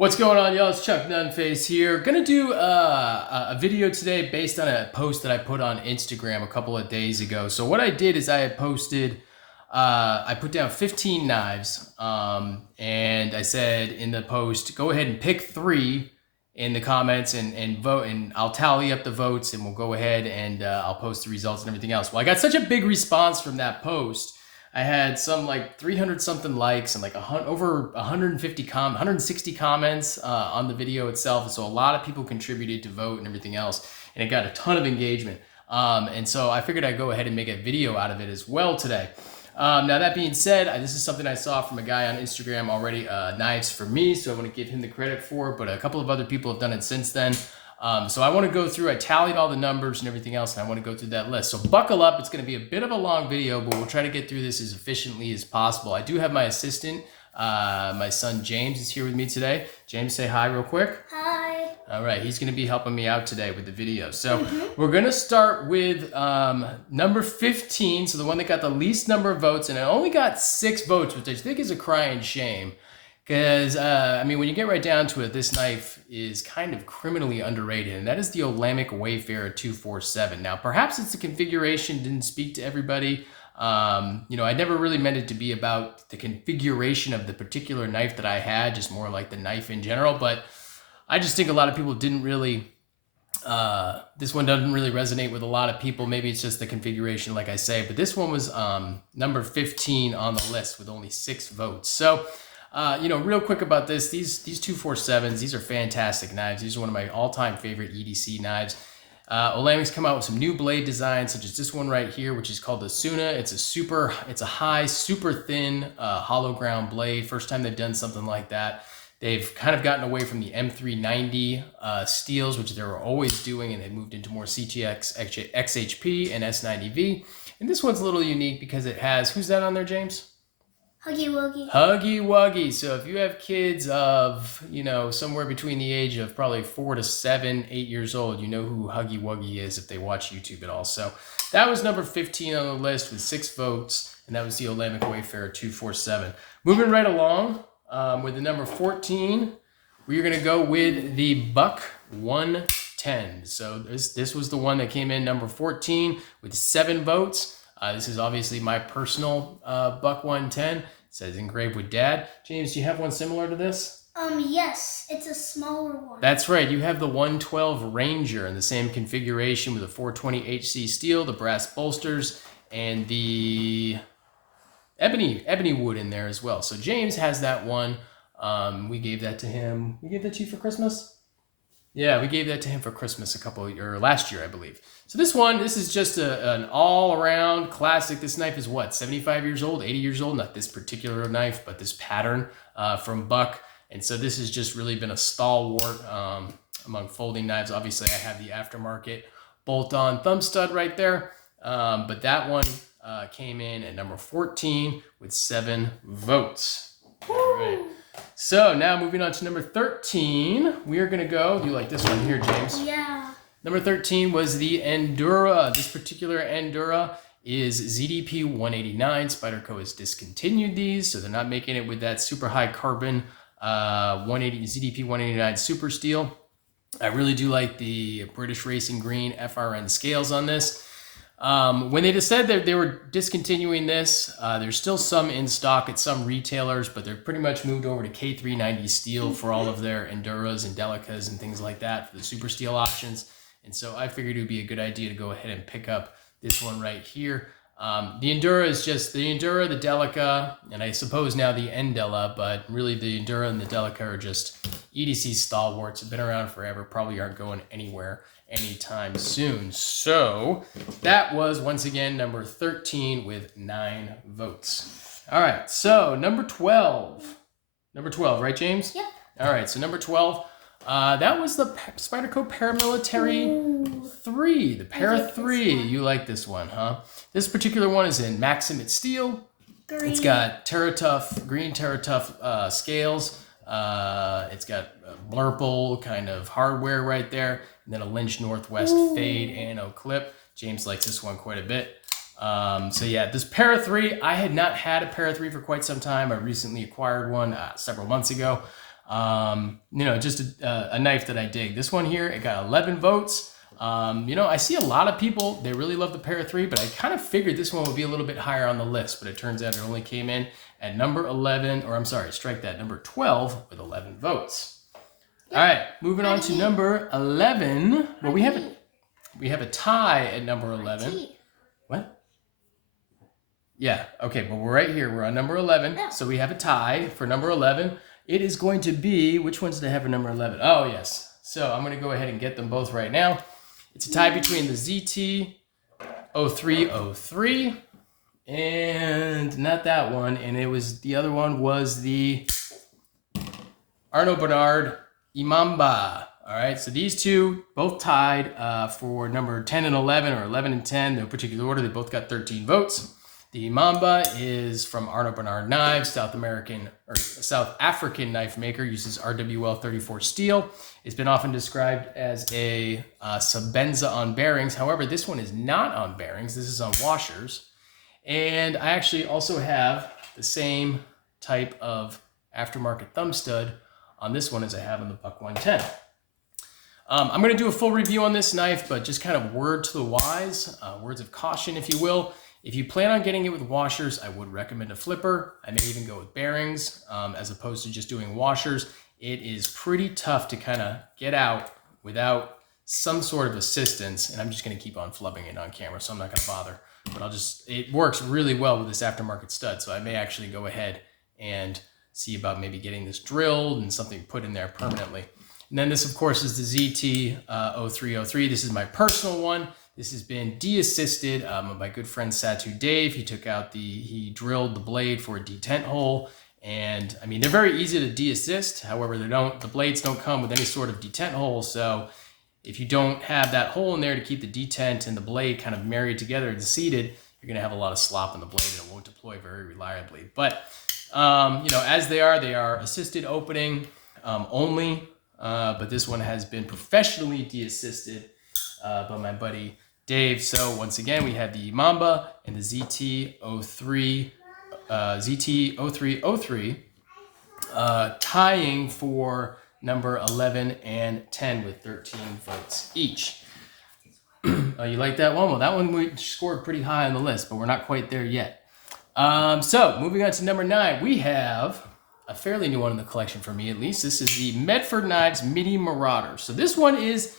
What's going on, y'all? It's Chuck Nunface here. Gonna do a video today based on a post that I put on Instagram a couple of days ago. So what I did is I had posted, I put down 15 knives, and I said in the post, go ahead and pick 3 in the comments and vote, and I'll tally up the votes, and we'll go ahead and I'll post the results and everything else. Well, I got such a big response from that post. I had some like 300 something likes and like over 160 comments on the video itself. And so a lot of people contributed to vote and everything else, and it got a ton of engagement. And so I figured I'd go ahead and make a video out of it as well today. Now that being said, this is something I saw from a guy on Instagram already, Knives for Me, so I want to give him the credit for it, but a couple of other people have done it since then. So I want to go through, I tallied all the numbers and everything else, and I want to go through that list. So buckle up, it's going to be a bit of a long video, but we'll try to get through this as efficiently as possible. I do have my assistant, my son James is here with me today. James, say hi real quick. Hi. All right, he's going to be helping me out today with the video. So we're going to start with number 15, so the one that got the least number of votes, and it only got 6 votes, which I think is a crying shame. Because, I mean, when you get right down to it, this knife is kind of criminally underrated, and that is the Olamic Wayfarer 247. Now, perhaps it's the configuration didn't speak to everybody. You know, I never really meant it to be about the configuration of the particular knife that I had, just more like the knife in general. But I just think a lot of people didn't really, this one doesn't really resonate with a lot of people. Maybe it's just the configuration, like I say. But this one was number 15 on the list with only 6 votes. So, you know, real quick about this, these 247s, these are fantastic knives. These are one of my all-time favorite EDC knives. Olamic's come out with some new blade designs, such as this one right here, which is called the Suna. It's a high, super thin, hollow ground blade. First time they've done something like that. They've kind of gotten away from the M390 steels, which they were always doing, and they moved into more CTX, XHP, and S90V. And this one's a little unique because it has, who's that on there, James? Huggy Wuggy. Huggy Wuggy. So if you have kids of, you know, somewhere between the age of probably 4 to 7, 8 years old, you know who Huggy Wuggy is if they watch YouTube at all. So that was number 15 on the list with 6 votes, and that was the Olamic Wayfarer 247. Moving right along with the number 14, we're going to go with the Buck 110. So this was the one that came in number 14 with 7 votes. This is obviously my personal Buck 110. It says engraved with Dad. James, do you have one similar to this? Yes, it's a smaller one. That's right. You have the 112 Ranger in the same configuration with a 420 HC steel, the brass bolsters, and the ebony wood in there as well. So James has that one. We gave that to him. We gave that to you for Christmas? Yeah, we gave that to him for Christmas last year, I believe. So this is just an all-around classic. This knife is what, 75 years old, 80 years old? Not this particular knife, but this pattern from Buck. And so this has just really been a stalwart among folding knives. Obviously, I have the aftermarket bolt-on thumb stud right there. But that one came in at number 14 with 7 votes. All right. So now moving on to number 13, we are going to go, you like this one here, James? Yeah. Number 13 was the Endura. This particular Endura is ZDP 189. Spyderco has discontinued these, so they're not making it with that super high carbon ZDP 189 super steel. I really do like the British Racing Green FRN scales on this. When they decided that they were discontinuing this, there's still some in stock at some retailers, but they're pretty much moved over to K390 steel for all of their Enduras and Delicas and things like that for the super steel options. And so I figured it would be a good idea to go ahead and pick up this one right here. The Endura is just the Endura, the Delica, and I suppose now the Endela, but really the Endura and the Delica are just EDC stalwarts. Have been around forever, probably aren't going anywhere anytime soon. So that was once again number 13 with 9 votes. All right, so number 12, right, James? Yep. All right, so number 12, that was the Spyderco Paramilitary 3, the Para 3. You like this one, huh? This particular one is in Maximate steel. Green. It's got green TerraTough scales. It's got a Blurple kind of hardware right there, and then a Lynch Northwest fade anno clip. James likes this one quite a bit. So yeah, this Para 3, I had not had a Para 3 for quite some time. I recently acquired one several months ago. You know, just a knife that I dig. This one here, it got 11 votes. You know, I see a lot of people, they really love the Para 3, but I kind of figured this one would be a little bit higher on the list, but it turns out it only came in at number 11, or I'm sorry, strike that, number 12 with 11 votes. All right, moving on to number 11. Well, we have a tie at number 11. What? Yeah, okay, but we're right here. We're on number 11, so we have a tie for number 11. It is going to be, which ones did I have for number 11? Oh, yes. So I'm going to go ahead and get them both right now. It's a tie between the ZT0303 and not that one, and it was, the other one was the Arnaud Bernard Imamba. All right, so these two both tied for number 10 and 11, or 11 and 10, no particular order. They both got 13 votes. The Imamba is from Arnaud Bernard Knives, South African knife maker, uses RWL 34 steel. It's been often described as a Sabenza on bearings. However, this one is not on bearings. This is on washers. And I actually also have the same type of aftermarket thumb stud on this one as I have on the Buck 110. I'm going to do a full review on this knife, but just kind of word to the wise, words of caution, if you will. If you plan on getting it with washers, I would recommend a flipper. I may even go with bearings as opposed to just doing washers. It is pretty tough to kind of get out without some sort of assistance, and I'm just going to keep on flubbing it on camera, so I'm not going to bother. But it works really well with this aftermarket stud, so I may actually go ahead and see about maybe getting this drilled and something put in there permanently. And then this, of course, is the ZT0303. This is my personal one. This has been de-assisted by my good friend Satu Dave. He drilled the blade for a detent hole. And I mean, they're very easy to de-assist. However, the blades don't come with any sort of detent hole. So if you don't have that hole in there to keep the detent and the blade kind of married together and seated, you're going to have a lot of slop in the blade and it won't deploy very reliably. But, you know, as they are assisted opening only. But this one has been professionally de-assisted by my buddy Dave. So once again, we have the Imamba and the ZT0303 tying for number 11 and 10 with 13 votes each. Oh, you like that one? Well, that one we scored pretty high on the list, but we're not quite there yet. So moving on to number 9, we have a fairly new one in the collection for me, at least. This is the Medford Knives Mini Marauder. So this one is,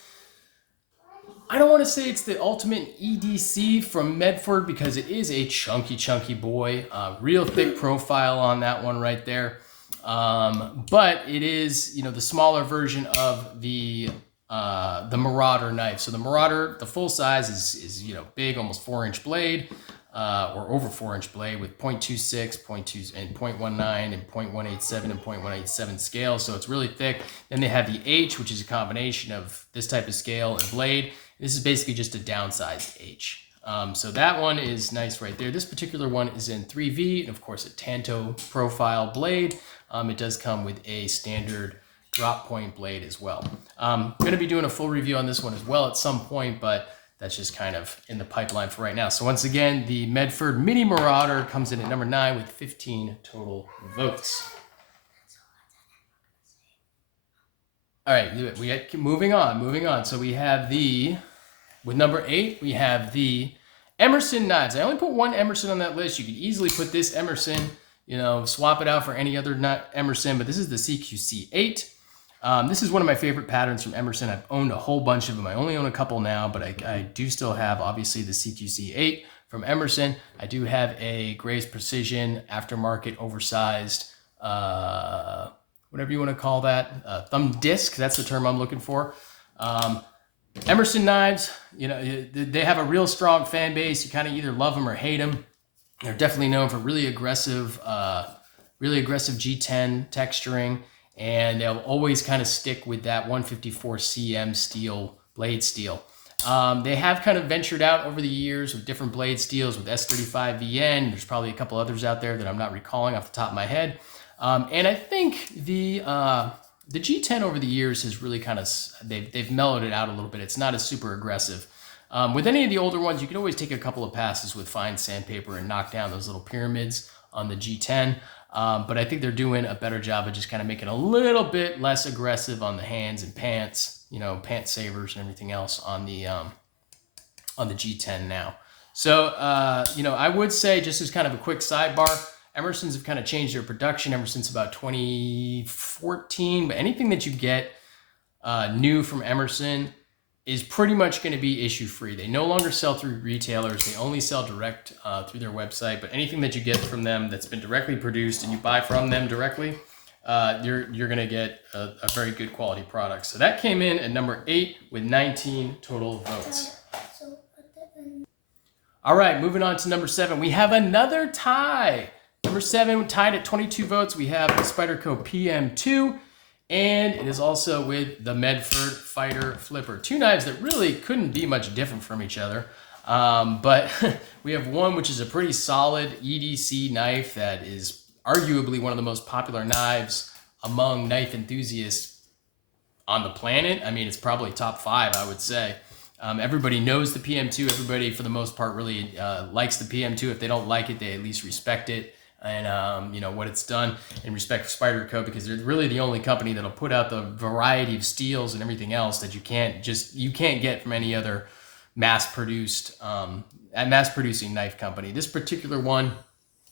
I don't want to say it's the ultimate EDC from Medford because it is a chunky boy. Real thick profile on that one right there. But it is, you know, the smaller version of the Marauder knife. So the Marauder, the full size is you know, big, almost 4-inch blade. Or over 4-inch blade with 0.26, 0.2, and 0.19 and 0.187 and 0.187 scale. So it's really thick. Then they have the H, which is a combination of this type of scale and blade. This is basically just a downsized H. So that one is nice right there. This particular one is in 3V, and of course a Tanto profile blade. It does come with a standard drop point blade as well. I'm going to be doing a full review on this one as well at some point, but that's just kind of in the pipeline for right now. So once again, the Medford Mini Marauder comes in at number 9 with 15 total votes. All right, moving on. So we have with number 8, we have the Emerson knives. I only put one Emerson on that list. You could easily put this Emerson, you know, swap it out for any other Emerson, but this is the CQC8. This is one of my favorite patterns from Emerson. I've owned a whole bunch of them. I only own a couple now, but I do still have, obviously, the CQC8 from Emerson. I do have a Grace Precision aftermarket oversized, whatever you want to call that, thumb disc. That's the term I'm looking for. Emerson knives, you know, they have a real strong fan base. You kind of either love them or hate them. They're definitely known for really aggressive G10 texturing. And they'll always kind of stick with that 154 cm steel, blade steel. They have kind of ventured out over the years with different blade steels, with S35 VN. There's probably a couple others out there that I'm not recalling off the top of my head. And I think the G10 over the years has really kind of, they've mellowed it out a little bit. It's not as super aggressive. With any of the older ones, you can always take a couple of passes with fine sandpaper and knock down those little pyramids on the G10. But I think they're doing a better job of just kind of making a little bit less aggressive on the hands and pants, pant savers and everything else on the G10 now. So, I would say, just as kind of a quick sidebar, Emerson's have kind of changed their production ever since about 2014. But anything that you get new from Emerson is pretty much going to be issue free. They no longer sell through retailers. They only sell direct through their website. But anything that you get from them that's been directly produced and you buy from them directly, you're going to get a very good quality product. So that came in at number 8 with 19 total votes. All right, moving on to number 7. We have another tie. Number 7 tied at 22 votes. We have the Spyderco PM2. And it is also with the Medford Fighter Flipper. 2 knives that really couldn't be much different from each other. But we have one which is a pretty solid EDC knife that is arguably one of the most popular knives among knife enthusiasts on the planet. I mean, it's probably top 5, I would say. Everybody knows the PM2. Everybody, for the most part, really likes the PM2. If they don't like it, they at least respect it. And what it's done, and respect for Spyderco, because they're really the only company that'll put out the variety of steels and everything else that you can't get from any other mass-producing knife company. This particular one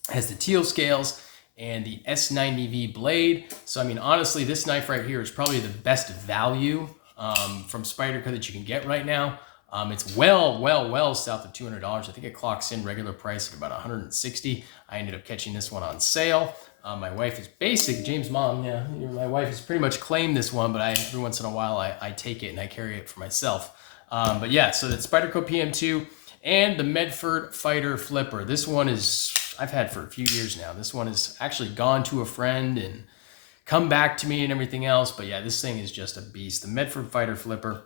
has the teal scales and the S90V blade. So I mean, honestly, this knife right here is probably the best value from Spyderco that you can get right now. It's well south of $200. I think it clocks in regular price at about $160. I ended up catching this one on sale. My wife is James' mom, yeah. My wife has pretty much claimed this one, but every once in a while I take it and I carry it for myself. But yeah, so that's Spyderco PM2 and the Medford Fighter Flipper. This one I've had for a few years now. This one has actually gone to a friend and come back to me and everything else. But yeah, this thing is just a beast. The Medford Fighter Flipper.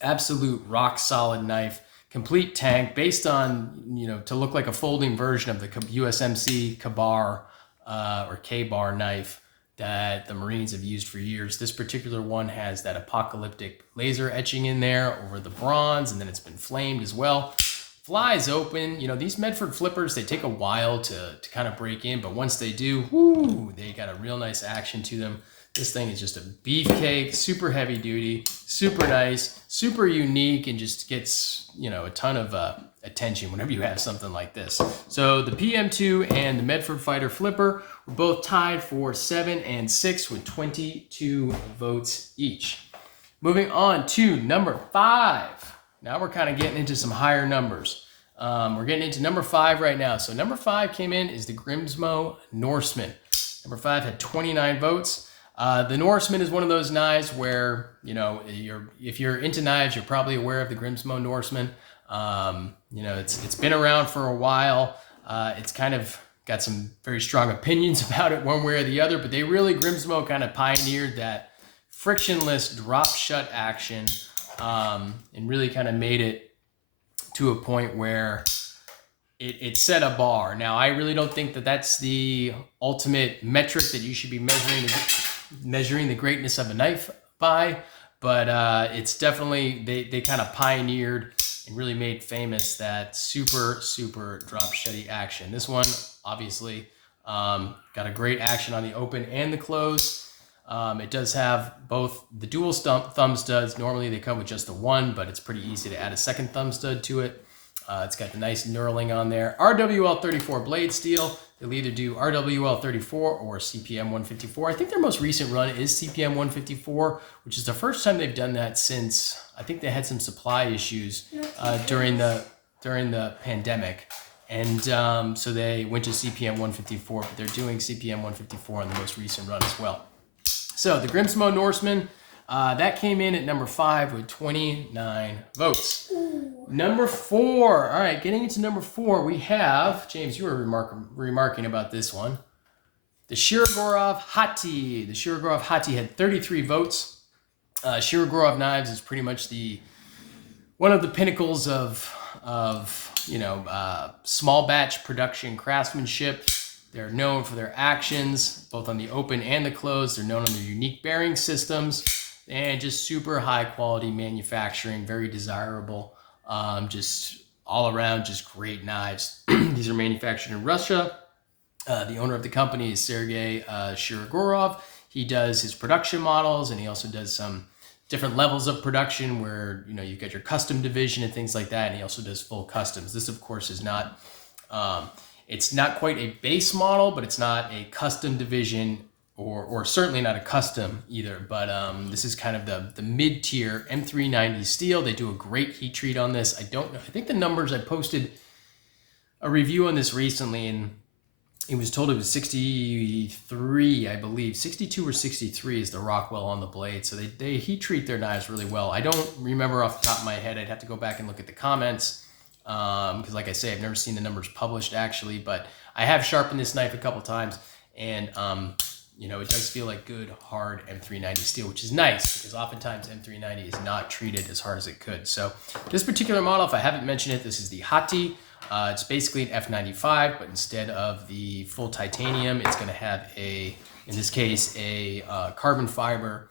Absolute rock solid knife, complete tank, based on, to look like a folding version of the USMC K-bar or K-bar knife that the Marines have used for years. This particular one has that apocalyptic laser etching in there over the bronze, and then it's been flamed as well. Flies open. These Medford flippers, they take a while to kind of break in, but once they do, they got a real nice action to them. This thing is just a beefcake, super heavy duty, super nice, super unique, and just gets, a ton of attention whenever you have something like this. So the PM2 and the Medford Fighter Flipper were both tied for 7 and 6 with 22 votes each. Moving on to number 5. Now we're kind of getting into some higher numbers. We're getting into number 5 right now. So number 5 came in is the Grimsmo Norseman. Number 5 had 29 votes. The Norseman is one of those knives where, if you're into knives, you're probably aware of the Grimsmo Norseman. It's been around for a while. It's kind of got some very strong opinions about it one way or the other, but Grimsmo kind of pioneered that frictionless drop shut action, and really kind of made it to a point where it set a bar. Now, I really don't think that that's the ultimate metric that you should be measuring the greatness of a knife by, but it's definitely, they kind of pioneered and really made famous that super drop shutty action. This one obviously got a great action on the open and the close. It does have both the dual thumb studs. Normally they come with just the one, but it's pretty easy to add a second thumb stud to it. It's got the nice knurling on there. RWL 34 blade steel. They'll either do RWL 34 or CPM 154. I think their most recent run is CPM 154, which is the first time they've done that since, I think they had some supply issues during the pandemic. And so they went to CPM 154, but they're doing CPM 154 on the most recent run as well. So the Grimsmo Norseman, that came in at number 5 with 29 votes. Number 4. All right, getting into number 4, we have, James, you were remarking about this one. The Shirogorov Hottie. The Shirogorov Hottie had 33 votes. Shirogorov knives is pretty much one of the pinnacles of small batch production craftsmanship. They're known for their actions, both on the open and the closed. They're known on their unique bearing systems and just super high quality manufacturing, very desirable. Just all around, just great knives. These are manufactured in Russia. The owner of the company is Sergey Shirogorov. He does his production models, and he also does some different levels of production where, you know, you've got your custom division and things like that, and he also does full customs. This, of course, is not, it's not quite a base model, but it's not a custom division, or certainly not a custom either, but this is kind of the mid-tier M390 steel. They do a great heat treat on this. I don't know, I think the numbers, I posted a review on this recently, and it was told it was 63, I believe. 62 or 63 is the Rockwell on the blade. So they heat treat their knives really well. I don't remember off the top of my head. I'd have to go back and look at the comments. Because like I say, I've never seen the numbers published actually, but I have sharpened this knife a couple times, and you know, it does feel like good, hard M390 steel, which is nice because oftentimes M390 is not treated as hard as it could. So this particular model, if I haven't mentioned it, this is the Hottie. It's basically an F95, but instead of the full titanium, it's going to have a, in this case, a carbon fiber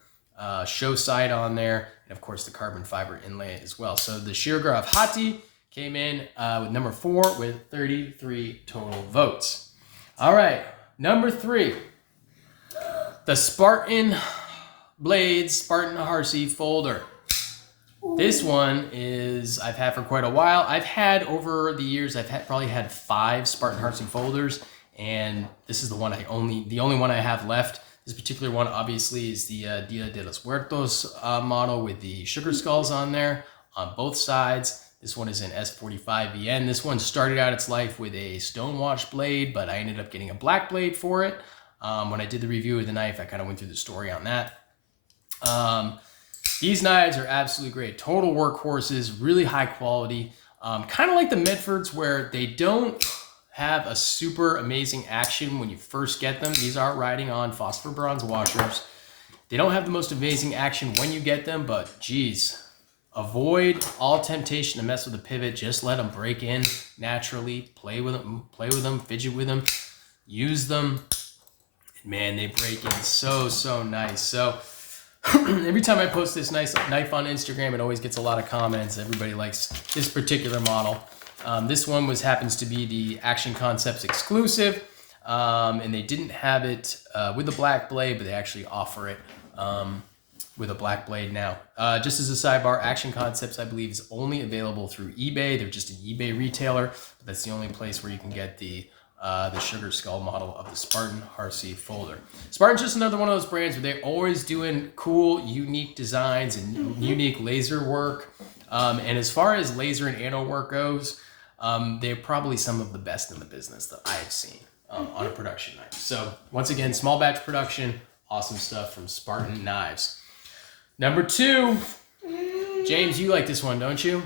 show side on there, and of course the carbon fiber inlay as well. So the Shirogorov Hottie came in with number 4 with 33 total votes. All right, number 3, the Spartan Blades Spartan Folders folder. This one is, I've had for quite a while. I've had over the years, probably had 5 Spartan Folders, and this is the only one I have left. This particular one obviously is the Dia de los Muertos model with the sugar skulls on there on both sides. This one is an S45VN. This one started out its life with a stonewash blade, but I ended up getting a black blade for it. When I did the review of the knife, I kind of went through the story on that. These knives are absolutely great. Total workhorses, really high quality. Kind of like the Medfords, where they don't have a super amazing action when you first get them. These are riding on phosphor bronze washers. They don't have the most amazing action when you get them, but geez, avoid all temptation to mess with the pivot. Just let them break in naturally. Play with them, fidget with them, use them. Man, they break in so nice. So every time I post this nice knife on Instagram, it always gets a lot of comments. Everybody likes this particular model. This one happens to be the Action Concepts exclusive, and they didn't have it with the black blade, but they actually offer it with a black blade now. Just as a sidebar, Action Concepts, I believe, is only available through eBay. They're just an eBay retailer, but that's the only place where you can get the sugar skull model of the Spartan RC folder. Spartan's just another one of those brands where they're always doing cool, unique designs and unique laser work. And as far as laser and anno work goes, they're probably some of the best in the business that I've seen on a production knife. So once again, small batch production, awesome stuff from Spartan Knives. Number 2, James, you like this one, don't you?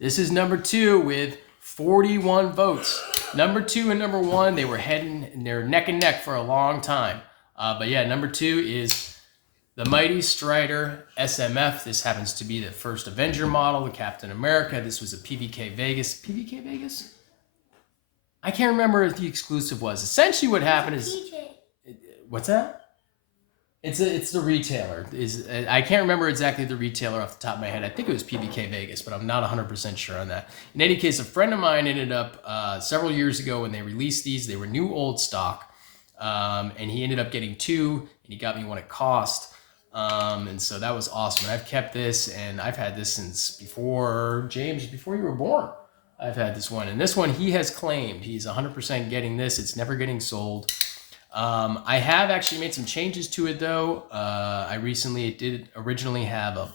This is number 2 with 41 votes. Number 2 and number 1, they're neck and neck for a long time. But yeah, number 2 is the Mighty Strider SMF. This happens to be the first Avenger model, the Captain America. This was a PVK Vegas. PVK Vegas? I can't remember if the exclusive was. Essentially what happened is... What's that? It's the retailer. I can't remember exactly the retailer off the top of my head. I think it was PVK Vegas, but I'm not 100% sure on that. In any case, a friend of mine ended up several years ago when they released these. They were new old stock, and he ended up getting 2, and he got me one at cost. And so that was awesome. And I've kept this, and I've had this since before, James, before you were born. I've had this one. And this one he has claimed. He's 100% getting this. It's never getting sold. I have actually made some changes to it though. It did originally have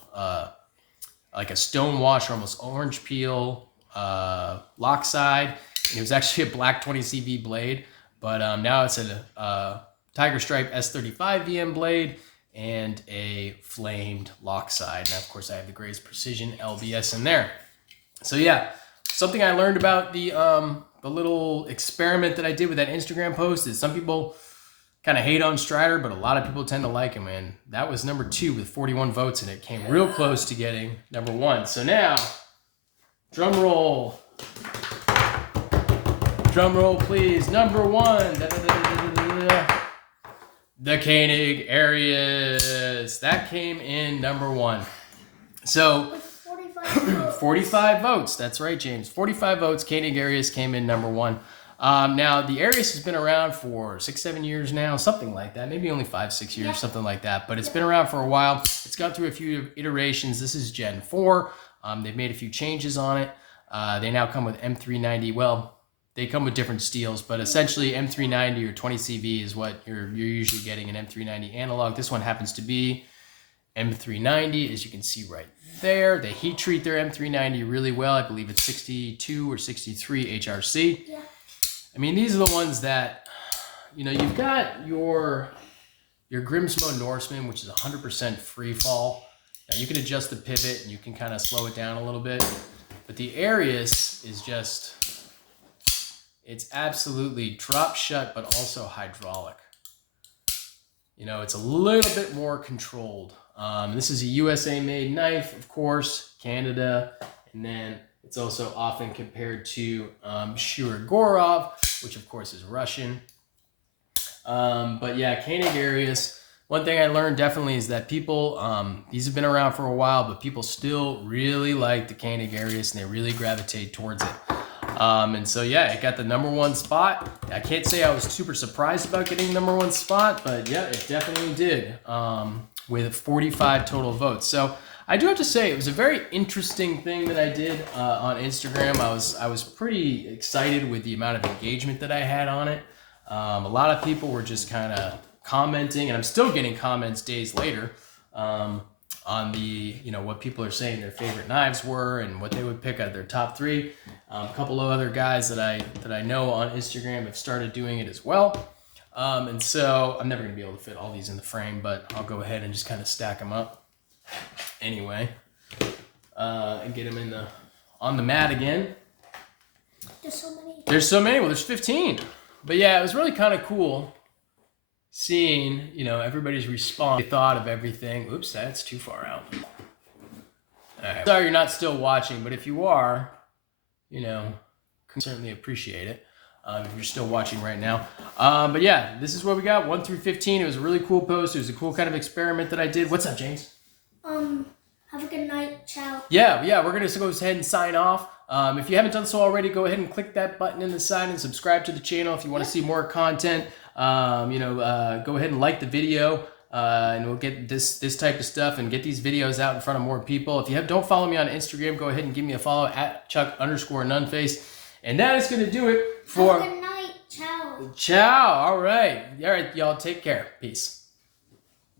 like a stone wash or almost orange peel lock side. And it was actually a black 20CV blade, but now it's a Tiger Stripe S35 VM blade and a flamed lock side. And of course I have the Grace Precision LBS in there. So yeah, something I learned about the little experiment that I did with that Instagram post is some people kind of hate on Strider, but a lot of people tend to like him, and that was number 2 with 41 votes, and it came real close to getting number 1. So now, drum roll please, number 1, the Koenig Arius. That came in number 1. So 45 votes. That's right, James. 45 votes. Koenig Arius came in number 1. Now the Arius has been around for 6-7 years now, something like that. Maybe only 5-6 years, something like that. But it's been around for a while. It's gone through a few iterations. This is Gen 4. They've made a few changes on it. They now come with M390. Well, they come with different steels, but essentially M390 or 20 CV is what you're usually getting an M390 analog. This one happens to be M390, as you can see right there. They heat treat their M390 really well. I believe it's 62 or 63 HRC. Yeah. I mean, these are the ones that, you know, you've got your Grimsmo Norseman, which is 100% free fall. Now you can adjust the pivot and you can kind of slow it down a little bit, but the Arius is just, it's absolutely drop shut, but also hydraulic. You know, it's a little bit more controlled. This is a USA made knife, of course, Canada, and then it's also often compared to Shirogorov, which of course is Russian. But yeah, Koenig Arius. One thing I learned definitely is that people, these have been around for a while, but people still really like the Koenig Arius and they really gravitate towards it. And so yeah, it got the #1 spot. I can't say I was super surprised about getting the #1 spot, but yeah, it definitely did, with 45 total votes. So I do have to say it was a very interesting thing that I did on Instagram. I was pretty excited with the amount of engagement that I had on it. A lot of people were just kind of commenting, and I'm still getting comments days later on the, you know, what people are saying their favorite knives were and what they would pick out of their top 3. A couple of other guys that I know on Instagram have started doing it as well. And so I'm never going to be able to fit all these in the frame, but I'll go ahead and just kind of stack them up anyway, and get them on the mat again. There's so many. There's so many. Well, there's 15. But yeah, it was really kind of cool seeing, you know, everybody's response. They thought of everything. Oops, that's too far out. All right. Sorry you're not still watching, but if you are, you know, can certainly appreciate it. If you're still watching right now. But yeah, this is what we got, 1 through 15. It was a really cool post. It was a cool kind of experiment that I did. What's up, James? Have a good night. Ciao. Yeah, we're going to go ahead and sign off. If you haven't done so already, go ahead and click that button in the side and subscribe to the channel if you want to see more content. You know, go ahead and like the video, and we'll get this type of stuff and get these videos out in front of more people. If you don't follow me on Instagram, go ahead and give me a follow at Chuck_Nunface. And that is going to do it for... Have a good night. Ciao. Ciao. All right, y'all take care. Peace.